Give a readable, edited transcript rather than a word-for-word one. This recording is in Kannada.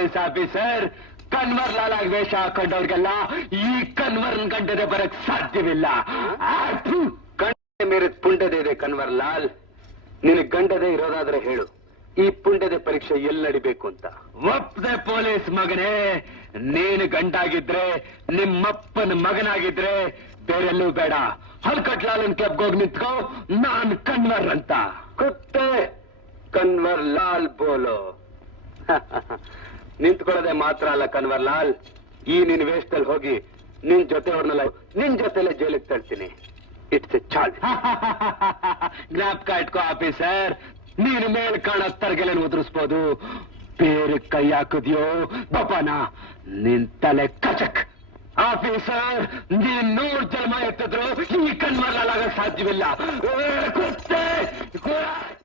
ಪೊಲೀಸ್ ಆಫೀಸರ್ ಕನ್ವರ್ ಲಾಲ್ ಆಗಿ ವೇಷ ಹಾಕೊಂಡವ್ರಿಗೆಲ್ಲ ಈ ಕನ್ವರ್ನ್ ಗಂಡದೆ ಬರಕ್ ಸಾಧ್ಯವಿಲ್ಲ. ಗಂಡ ಮೇರೆ ಪುಂಡದೆ ಇದೆ ಕನ್ವರ್ ಲಾಲ್. ನಿನಗೆ ಗಂಡದೆ ಇರೋದಾದ್ರೆ ಹೇಳು, ಈ ಪುಂಡದ ಪರೀಕ್ಷೆ ಎಲ್ಲಿ ನಡಿಬೇಕು ಅಂತ. ಒಪ್ಪದೆ ಪೊಲೀಸ್ ಮಗನೇ, ನೀನು ಗಂಡಾಗಿದ್ರೆ ನಿಮ್ಮಪ್ಪನ ಮಗನಾಗಿದ್ರೆ ಬೇರೆಲ್ಲೂ ಬೇಡ, ಹಲ್ಕಟ್ ಲಾಲನ್ ಕ್ಲಬ್ಗೆ ಹೋಗಿ ನಿಂತ್ಕೋ, ನಾನ್ ಕನ್ವರ್ ಅಂತ. ಕುತ್ತೆ ಕನ್ವರ್ ಲಾಲ್ ಬೋಲೋ. ನಿಂತ್ಕೊಳ್ಳೋದೆ ಮಾತ್ರ ಅಲ್ಲ ಕನ್ವರ್ ಲಾಲ್, ಈ ನಿನ್ ವೇಷದಲ್ಲಿ ಹೋಗಿ ನಿನ್ ಜೊತೆ ಅವ್ರನ್ನೆಲ್ಲ ನಿನ್ ಜೊತೆಲೆ ಜೈಲಿಗೆ ತಳ್ತೀನಿ. It's A charge. ಜ್ಞಾಪಕ ಇಟ್ಕೋ ಆಫೀಸರ್, ನೀನು ಮೇಲ್ ಕಾಣೋ ತರಗೆಲೆಯನ್ನು ಉದುರಿಸ್ಬೋದು, ಬೇರೆ ಕೈ ಹಾಕಿದ್ಯೋ ಬಪಾನ ನಿನ್ ತಲೆ ಕಚಕ್. ಆಫೀಸರ್, ನೀನ್ 100 ಜನ್ಮ ಎತ್ತಿದ್ರು ಈ ಕನ್ವರ್ ಲಾಲ್ ಆಗಕ್ ಸಾಧ್ಯವಿಲ್ಲ.